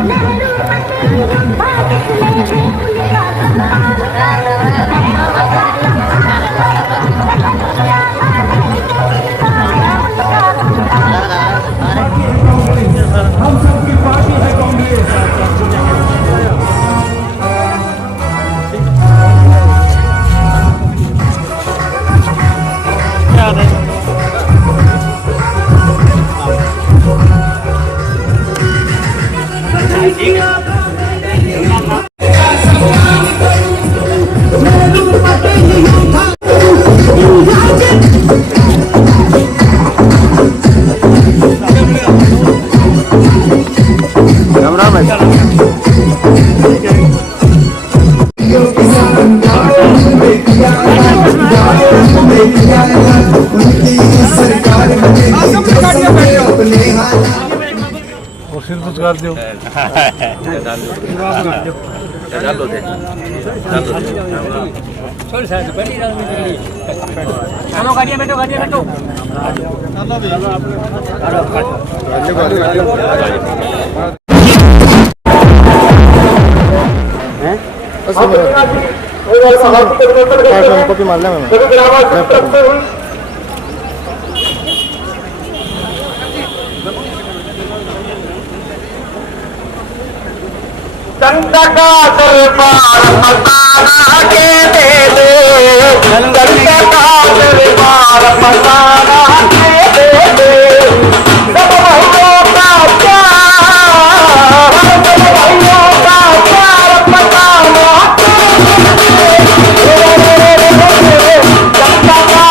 हम सबकी पार्टी है कांग्रेस। कर दो चलो गाड़ियां बैठो कॉपी मार लिया मैंने। जनता का दरबार मताना के दे दे, जनता का दरबार मताना के दे दे, सब भाइयों का प्यार, सब भाइयों का प्यार मताना के दे दे, जनता का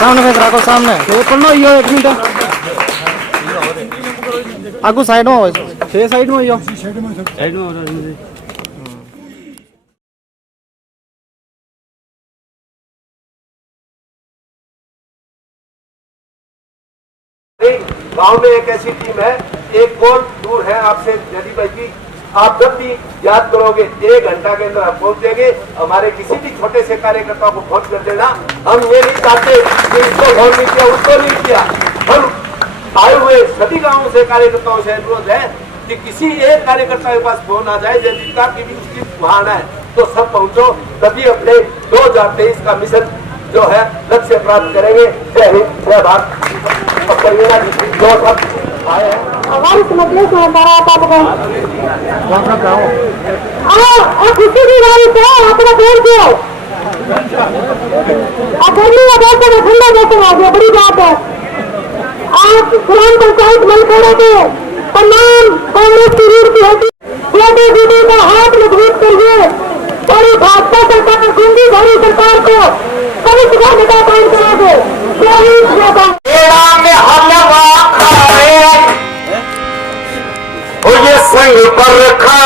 सामने फेंक रखो सामने यो 1 मिनट आगू साइड में हो साइड में यो साइड में गांव में एक ऐसी टीम है, एक गोल दूर है आपसे जली भाई जी, आप जब भी याद करोगे 1 घंटा के अंदर आप पहुंच देंगे। हमारे किसी भी छोटे से कार्यकर्ता को फोन कर देना। हम ये नहीं चाहते कि इसको फोन नहीं किया उसको नहीं किया। हम आए हुए सभी गांवों से कार्यकर्ताओं से अनुरोध है कि किसी एक कार्यकर्ता के पास फोन आ जाए यदि की भी उचित वहां है तो सब पहुंचो, तभी अपने 2023 का मिशन जो है लक्ष्य प्राप्त करेंगे। जय हिंद जय भारत। जो सब आए हैं हमारे समझने से हमारा किसी भी गाड़ी से अपना पेड़ दो ठंडा मौसम आ गया, बड़ी बात है। आप ग्राम पंचायत मलखेड़ा के तमाम कांग्रेस की रीढ़ की हड्डी बेटे बेटे का हाथ मजबूत करिए। बड़ी भाजपा सरकार गुंगी भरी सरकार को कभी सुधारने का काम करा दो। ये संग पर रखा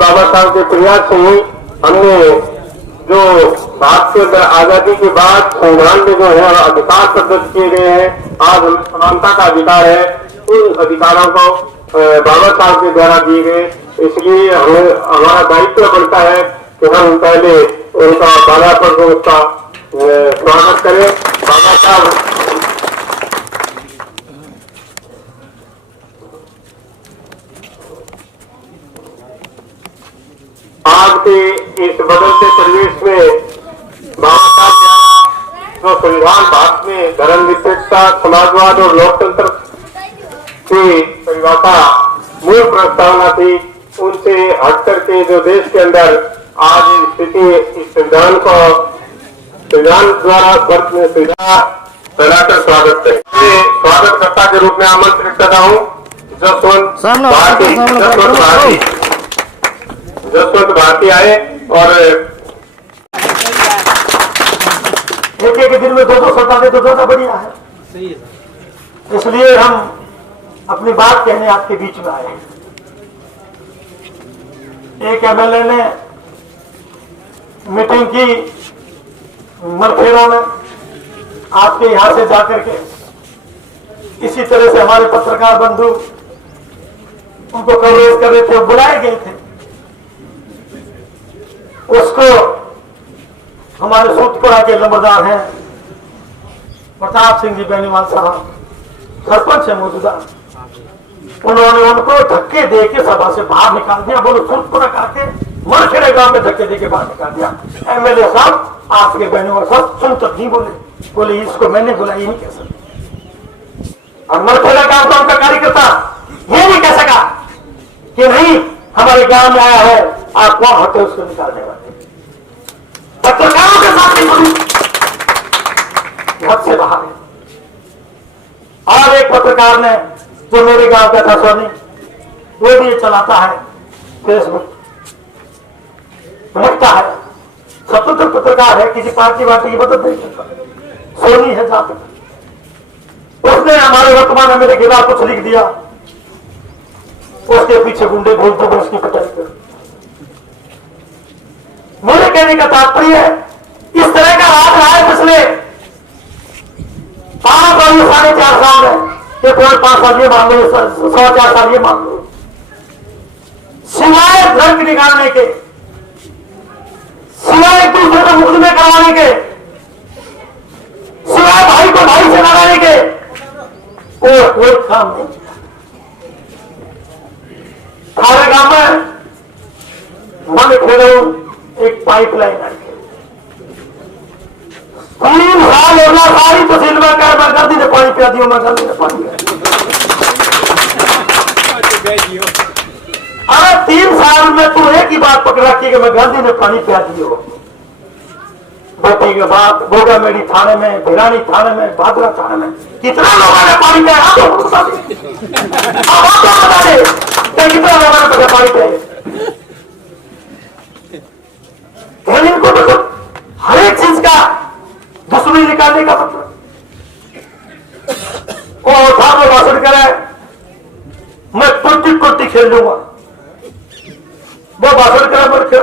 बाबा साहब के प्रयास से ही हमने जो भारत के आजादी के बाद संविधान में जो है अधिकार प्रदत्त किए गए हैं, आज समानता का अधिकार है, उन अधिकारों को बाबा साहब के द्वारा दिए गए। इसलिए हमें हमारा दायित्व बनता है कि हम पहले उनका बाला पर उसका स्वागत करें। बाबा साहब आज के इस बदलते परिवेश में बाबा साहब जो संविधान भारत में धर्मनिरपेक्षता, समाजवाद और लोकतंत्र की परिभाषा मूल प्रस्तावना थी, उनसे हट करके जो देश के अंदर आज स्थिति इस संविधान को संविधान द्वारा वर्ग में सुविधा फैलाकर स्वागत करें। स्वागतकर्ता के रूप में आमंत्रित करता हूँ जसवंत भारती आए और एक दिन में दो सौदा दे तो ज्यादा बढ़िया है। इसलिए हम अपनी बात कहने आपके बीच में आए हैं। एक एमएलए ने मीटिंग की मरखेड़ा में, आपके यहां से जाकर के इसी तरह से हमारे पत्रकार बंधु उनको कवरेज कर रहे थे, बुलाए गए थे। उसको हमारे सूतपुरा के नंबरदार हैं प्रताप सिंह जी बेनीवाल साहब, सरपंच है मौजूदा, उन्होंने उनको धक्के दे के सभा से बाहर निकाल दिया। बोलो सूतपुरा करके मरखेड़े गांव में धक्के दे के बाहर निकाल दिया। एमएलए साहब आपके बेनीवाल साहब सुन तक नहीं बोले इसको मैंने बुलाई नहीं कह सकता। और मरखेड़ा गांव का उनका कार्यकर्ता ये नहीं कह सका कि नहीं हमारे गांव में आया है, आप कौन होते उसको निकालने वाले। पत्रकारों के साथ नहीं बोली, हद से बाहर है। और एक पत्रकार ने जो मेरे गांव का था सोनी, वो भी ये चलाता है फेसबुक, लिखता है, स्वतंत्र पत्रकार है, किसी पार्टी वार्टी की मदद नहीं करता, सोनी है जाते। उसने हमारे वर्तमान में मेरे खिलाफ कुछ लिख दिया, उसके पीछे गुंडे बोल दो, उसकी पिटाई कर। मेरे कहने का तात्पर्य है इस तरह का राज रहा है पिछले 5 और 4.5 साल में, ये कोई 5 साल ये मान लो, 4 साल ये मान लो, सिवाय धर्म निकालने के, सिवाय एक दूसरे को मुकदमे करवाने के, सिवाय भाई को भाई से लड़ाने के कोई काम नहीं किया। हमारे गांव में मन खेलो एक पाइपलाइन आई, 3 साल होना सारी तहसील में कर, मैं गलती से पानी पिया दियो, मैं गलती से पानी पिया। अरे 3 साल में तू एक ही बात पकड़ रखी कि मैं गांधी ने पानी पिया दियो। बेटी के बाद बोगामेड़ी थाने में, भिरानी थाने में, भादरा थाने में कितना लोगों ने पानी पिया, आप बता दे कितना लोगों ने पानी पिया। इनको मतलब हर एक चीज का दुश्मनी निकालने का मतलब और सामने भाषण करे, मैं कुर्ती खेल लूंगा, वो भाषण करे मैं खेल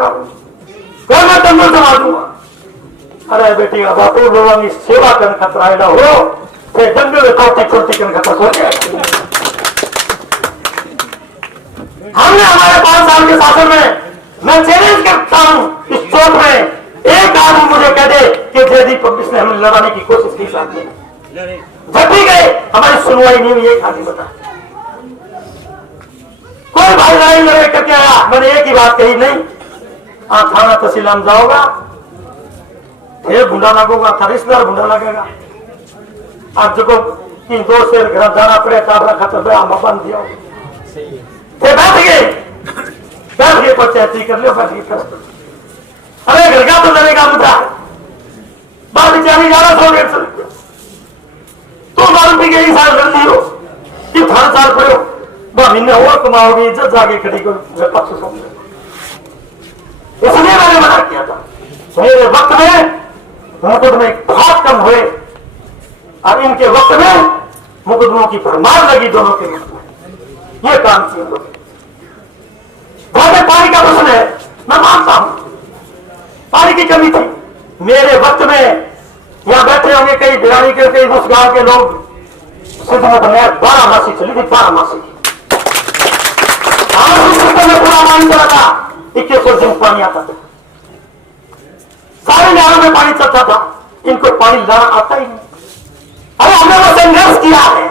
कोई मैं दंगल जमा दूंगा। अरे बेटी का बापू लोगों की सेवा करने खतरा है हो, फिर दंगल में कुर्ती करने खतरा सो गया। हमने हमारे 5 साल के शासन में, मैं चैलेंज करता हूं इस चौक में एक आदमी मुझे कह दे कि जयदीप पब्लिक ने हमें लड़ाने की कोशिश की, साथ में जब भी गए हमारी सुनवाई नहीं हुई। एक आदमी बता कोई भाई लड़ाई लड़ाई करके आया, मैंने एक ही बात कही, नहीं आप थाना तहसील में जाओगा, फिर भूडा लगोगा, था रिश्तेदार भूडा लगेगा। आप जो 2 शेर घर जाना पड़े, चाबरा खतर बंद दिया, बैठ गए पंचायती कर लो, बैठ गए। अरे घर का तो लड़ेगा मुद्दा, बात बेचारी 1100-150 रुपये, तो मालूम भी गई साल लड़ ली हो कि 18 साल पड़े हो, 2 महीने और कमाओगे, इज्जत जाके खड़ी करो पक्ष समझे। इसलिए मैंने मना किया था, मेरे वक्त में मुकदमे बहुत कम हुए और इनके वक्त में मुकदमों की भरमार लगी दोनों के वक्त में। ये काम किए लोग, पानी का प्रश्न है, मैं मानता हूं पानी की कमी थी। मेरे वक्त में यहां बैठे होंगे कई बिरानी के, कई उस गांव के लोग, सिद्धमुख नहर 12 मासी चली थी, 12 मासी में पूरा पानी चला था, 21 दिन पानी आता था, सारे नहरों में पानी चलता था, इनको पानी लाना आता ही नहीं। अरे हमने वो संघर्ष किया है,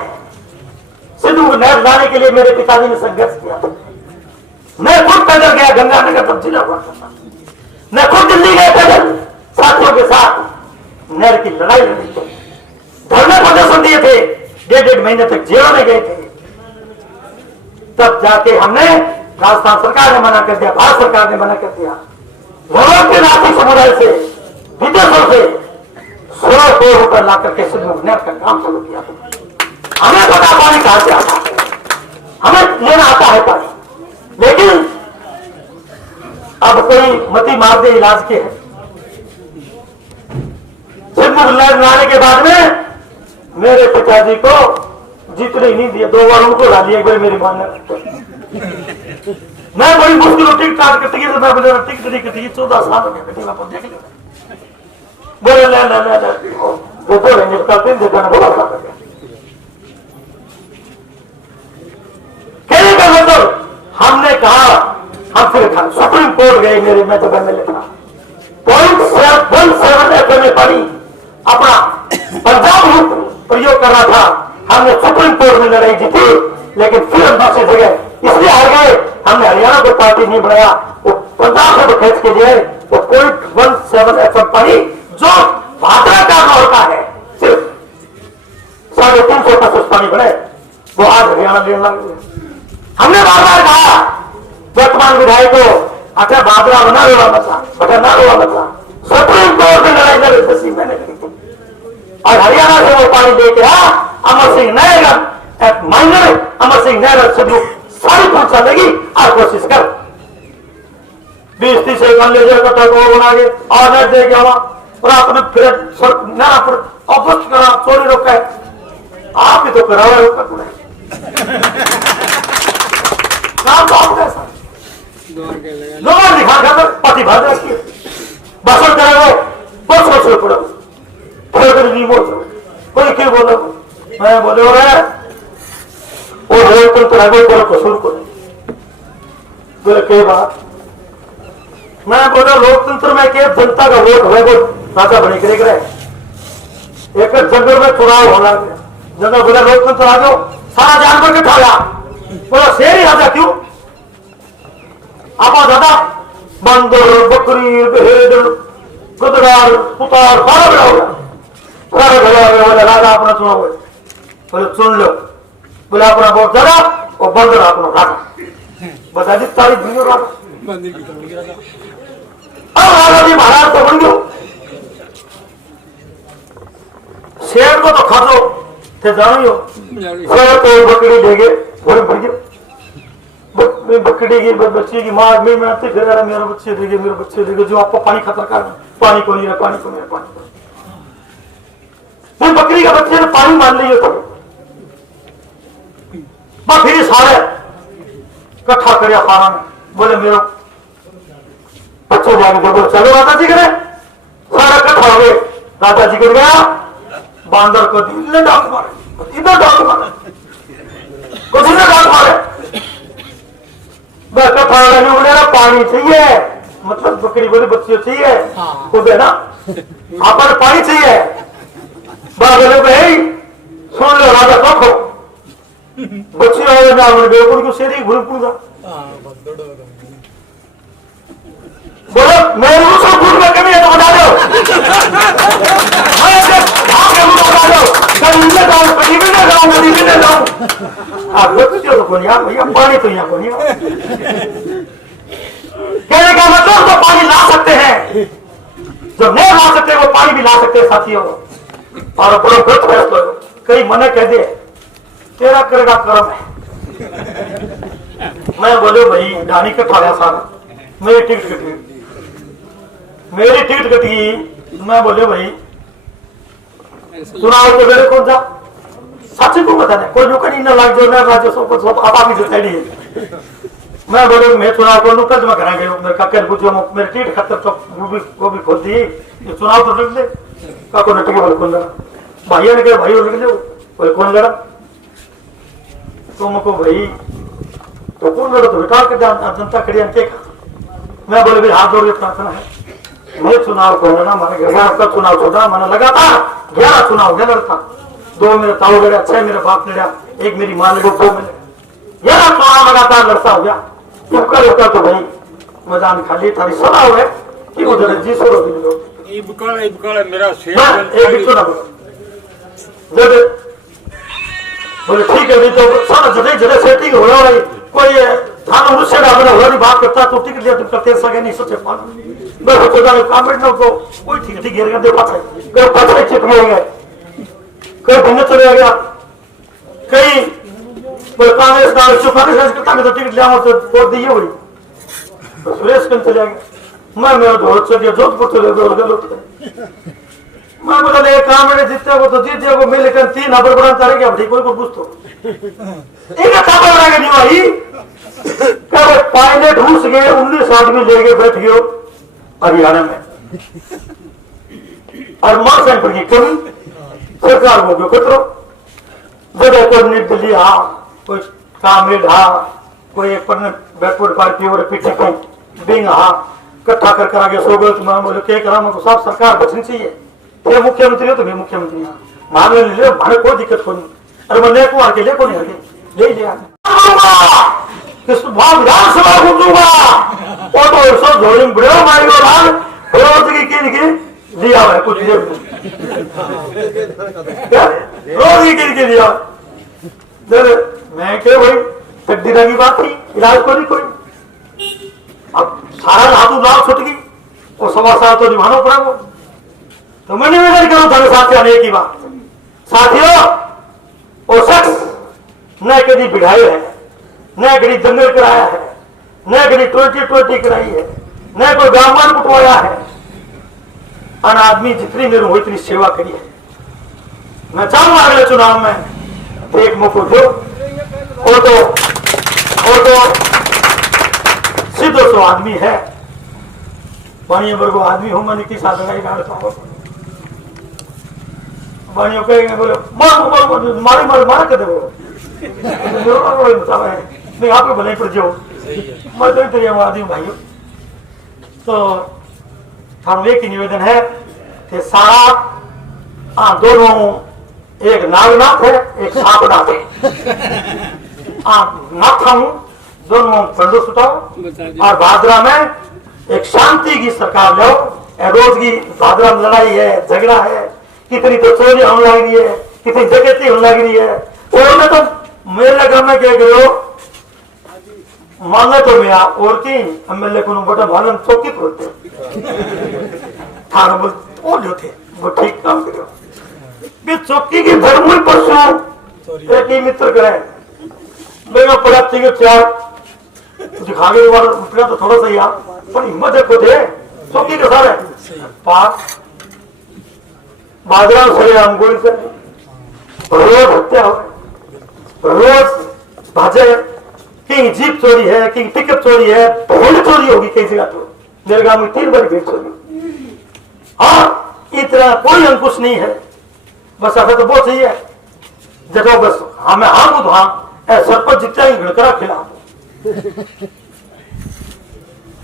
सिद्धमुख नहर लाने के लिए मेरे पिताजी ने संघर्ष किया था। मैं खुद पैदल गया, गंगानगर तक जिला हुआ था, मैं खुद दिल्ली गया पैदल साथियों के साथ, नहर की लड़ाई लड़ी थी, धरने प्रदर्शन दिए थे, 1.5 महीने तक जेल में गए थे। तब जाके हमने, राजस्थान सरकार ने मना कर दिया, भारत सरकार ने मना कर दिया, लोगों के नाती समुदाय से, विदेशों से करोड़ रुपए ला करके सिद्धमुख नहर का काम शुरू किया। हमें पता पानी कहां से आता है, हमें लेना आता है पानी, लेकिन अब कोई मती मार दे इलाज के है। सिद्धमुख नहर बनाने के बाद में मेरे पिताजी को जितने नहीं दिए, 2 बार उनको ला लिया, एक बार मेरी मान ने। मैं बड़ी मुश्किल टिकट काट कटी तो मैं बोले टिकट नहीं कटी, 14 साल हो गए कटी, मैं देख लिया। बोले ले वो बोले निकलते देखा ना बोला था कहने का मतलब हमने कहा, हम फिर सुप्रीम कोर्ट गए, मेरे मैं जब में लिखा 0.17 FM में पढ़ी, अपना पंजाब प्रयोग कर रहा था। हमने सुप्रीम कोर्ट में लड़ाई जीती, लेकिन फिर हम दूसरी जगह इसलिए हार गए, हमने हरियाणा को पार्टी नहीं बनाया, वो पंजाब से खेच के लिए वो 0.17 FM पढ़ी, जो भादरा का नौर का है, सिर्फ 350 पानी बने, वो आज हरियाणा लेना हमने बार बार कहा वर्तमान विधायक को, अच्छा भादरा बना रोला मसला, बटा ना रोला मसला, सुप्रीम कोर्ट में लड़ाई लड़ी 10 महीने लगी और हरियाणा से वो पानी लेके आ, अमर सिंह नहर माइनर अमर सिंह नहर से सारी पहुंचा देगी और कोशिश कर 20-30 एकड़ ले जाएगा तो वो बना के और नहर दे गया और आपने फिर नहर पर अवस्त करा, चोरी रोका है, आप ही तो करावा रोका तूने काम तो आप कैसा लोगों दिखा कर पति भर रखी बसर करेगा बस बस पड़ो नहीं बोल कोई क्यों बोलो, मैं बोले हो रहा है वो लोकतंत्र बोलो कसूर को बोले कई बात, मैं बोला लोकतंत्र में क्या जनता का वोट है, वो राजा बने करेगा। एक जंगल में चुनाव होना, जंगल बोला लोकतंत्र आ जाओ, सारा जानवर के खाया, बोला शेर ही राजा क्यों, आप दादा बंदर बकरी भेड़ गुदरार पुतार सारा बड़ा होगा, बोले राजा अपना चुनाव हो, बोले सुन लो, बोले अपना वोट जरा और बंदर अपना राजा, बता दी तारीख भी राजा। अब राजा जी महाराज तो बन गयो, शेर को तो खा दो थे जानो हो, शेर तो बकरी देंगे बड़े बढ़ गए, बकरी की बच्ची की मार में आते फिर मेरे बच्चे देंगे, मेरे बच्चे देंगे, जो आपको पानी खतर कर पानी को नहीं है, पानी को नहीं है, पानी को बकरी का बच्चे ने पानी मान लिया तो बस फिर सारे इकट्ठा कर खाना में, बोले मेरे बच्चों जाके बोलो चलो राजा जी करे, सारा इकट्ठा हो गए, राजा जी कर गया बांदर को इधर डाक मारे, इधर डाक मारे, कुछ इधर डाक मारे, बस इकट्ठा हो गया, पानी चाहिए, मतलब बकरी बोले बच्चियों चाहिए, खुद है ना आपको पानी चाहिए, बोले भाई सुन लो राजा देखो बच्ची आए ना बेवकुल को शेरी घुर पूरा बोलो मैं रूस और फूट में कमी है तो बता दो, आपके मुझे बता दो, कभी इन्हें जाऊँ कभी भी नहीं जाऊँ कभी भी नहीं जाऊँ, आप बच्चियों तो कोनी आप भैया पानी तो यहाँ कोनी कहने का मतलब तो पानी ला सकते हैं, जो नहीं ला सकते वो पानी भी ला सकते हैं साथियों, और बड़ो गलत फैसला कई मने कह दे तेरा करेगा कर्म है। मैं बोले भाई गाड़ी का ठाया सारा मेरी टिकट कटी, मैं बोले भाई चुनाव तो मेरे कौन सा सच को बताने कोई जो कहीं न लाग जो ना राज्य सब आपा की जुटाई है, मैं बोले मैं चुनाव को नुकल में करा गया, मेरे काके बुझो मेरे टिकट खतर तो वो भी खोल दी, ये चुनाव तो लड़ ले काको नटके बोले कौन लड़ा, भाइयों ने कहा भाई लड़ ले बोले कौन लड़ा, तुमको भाई तो कौन लड़ा, तो बेटा के जनता खड़ी अंते का, मैं बोले भाई हाथ जोड़ के प्रार्थना है, मैं चुनाव को लड़ा, मैंने 11 का चुनाव छोड़ा, मैंने लगातार 11 चुनाव गया लड़ता, 2 मेरे ताऊ लड़ा, 6 मेरे बाप लड़ा, 1 मेरी मां लड़ी, 2 मैंने 11 चुनाव लगातार लड़ता हो गया, तुमका तो भाई मैदान खाली थारी सदा हो गए कि उधर जी सो मेरा बोले ठीक है तो सारा जगह जगह सेटिंग हो रहा है, कोई थाना उससे मैंने होरी बात करता तो टिकट लिया तुम करते सके नहीं सोचे पाना मैं सोचा मैं काम बैठना तो कोई ठीक घेर कर दे पाता है कोई पता चिप में गए कोई भिन्न चले गया कई कांग्रेस का कांग्रेस करता मैं तो टिकट लिया तो वोट दिए हुई तो सुरेश कल चले गए मैं मेरा दोस्त चल गया जोधपुर चले गए मैं बोला ले काम में जीतते को तो जीत जाओ मैं लेकिन 3 नंबर बना तारे क्या ठीक कोई को पूछ तो एक था बना के नहीं भाई कब पायलट घुस गए 19 आदमी ले गए बैठ गए हरियाणा में और मोटरसाइकिल की कमी सरकार हो गयो कतरो जगह कोई ने दिल्ली हाँ कोई कामरेड हाँ कोई एक पर बैकवर्ड पार्टी और पीछे कोई बिंग हाँ इकट्ठा कर आगे सो गए तो मैं बोले क्या करा मैं सब सरकार बचनी चाहिए ये मुख्यमंत्री हो तो मैं मुख्यमंत्री मान ले माने कोई दिक्कत कोई नहीं अरे मैं लेको आके लेको नहीं आके ले लिया किस भाग विधानसभा घूमूंगा वो तो ऐसा जोड़ी बड़े मारेगा लाल रोज की लिया है कुछ रोज की लिया मैं क्या भाई तकदीरा की बात थी इलाज को नहीं कोई अब सारा लाभ छुट गई और 1.25 तो निभाना पड़ा वो तो मैं निवेदन करूं थाने साथियों ने की बात साथियों वो शख्स न कभी बिढ़ाई है न कभी दंगल कराया है न कभी 2020 कराई है न कोई ब्राह्मण कुटवाया है अन आदमी जितनी मेरे हो इतनी सेवा करी है मैं चाहूंगा अगले चुनाव में एक मौका दो वो तो सीधो सो आदमी है पानी वर्गो आदमी हूं मैंने किस आदमी डालता हूं पानियों कहेंगे बोले मार कर दे मैं आपको भले पर जो मैं तो इतने आदमी भाइयों तो हम एक ही निवेदन है कि सारा दोनों एक नागनाथ है एक सांपनाथ है नाथ हूं दोनों पंडो सुटाओ और भादरा में एक शांति की सरकार लो रोज की भादरा में लड़ाई है झगड़ा है कितनी तो चोरी होने लग रही है कितनी डकैती होने लग रही है और तो मेरे घर में क्या करो मांगा तो मेरा और की एमएलए को बटा भालन चौकी बोलते थाना बोल वो जो थे वो ठीक काम करो चौकी की धर्म परसों एक ही मित्र करे मेरा पड़ा चाहिए 4 दिखा गए उठना तो थोड़ा सा ही पर हिम्मत है को थे चौकी के सारे पास बाजरा से अंगुल से रोज हत्या हो रोज भाजे किंग जीप चोरी है किंग पिकअप चोरी है भीड़ चोरी होगी कई जगह तो मेरे गांव में 3 बार भीड़ चोरी और इतना कोई अंकुश नहीं है बस ऐसा तो बहुत सही है जब बस हमें हाँ तो हाँ सरपंच जितना ही घड़करा खिला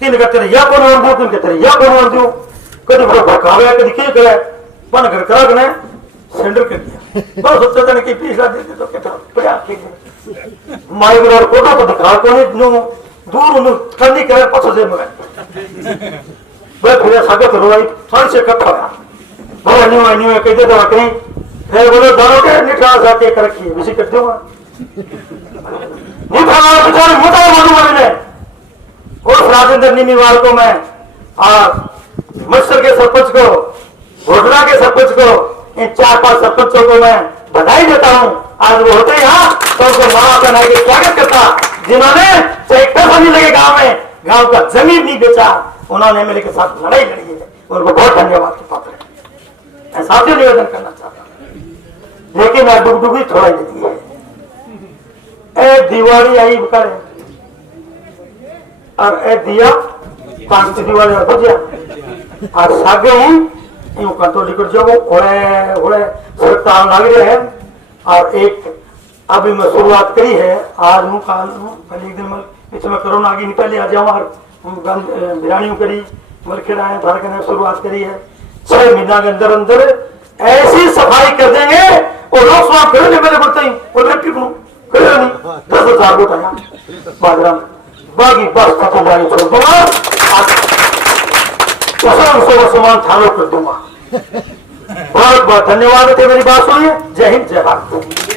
किन कहते या कौन मान दो किन कहते या कौन मान दो कभी बड़ा भड़कावे कभी क्या करे मन घड़करा ने सेंटर कर दिया बस सोचते थे कि पिछला दिन तो कहता प्रयास कीजिए माई बराबर कोटा तो दिखा को नहीं दूर उन ठंडी करे पछो से मगर बस फिर स्वागत रोई थोड़ी से इकट्ठा हुआ बहुत न्यू कहते थे कहीं फिर बोलो दारों के निठा जाके कर रखी है इसी कर दूंगा निठा बेचारे मोटा मालूम मैंने उस राजेंद्र निमीवाल को मैं मत्सर के सरपंच को घोटला के सरपंच को इन 4-5 सरपंचों को मैं बधाई देता हूं आज वो होते यहाँ तो उनको मां बना के स्वागत करता जिन्होंने पैसा नहीं लगे गांव का जमीन नहीं बेचा उन्होंने मेरे के साथ लड़ाई लड़ी है और वो बहुत धन्यवाद के पात्र है ऐसा भी निवेदन करना चाहता हूं लेकिन मैं डुगडुगी थोड़ा ही देती है ए दिवाली आई करे और ए दिया 5 दिवाली और बजिया और सागे हूं यूं कंट्रोल कर जाओ ओए सरकार लग रहे हैं और एक अभी मैं शुरुआत करी है आज हूँ काल हूँ पहले एक दिन मैं पीछे में कोरोना आगे निकल आ जाऊँ और बिरानियों करी मलखेड़ा है धार करने शुरुआत करी है 6 महीना के अंदर अंदर ऐसी सफाई कर देंगे और लोग स्वागत करेंगे मेरे बढ़ते ही और मैं क्यों करे नहीं 10,000 वोट आया बाजरा में बाकी बस खत्म जारी छोड़ दूंगा समान थानो कर दूंगा बहुत बहुत धन्यवाद थे मेरी बात सुनिए जय हिंद जय भारत।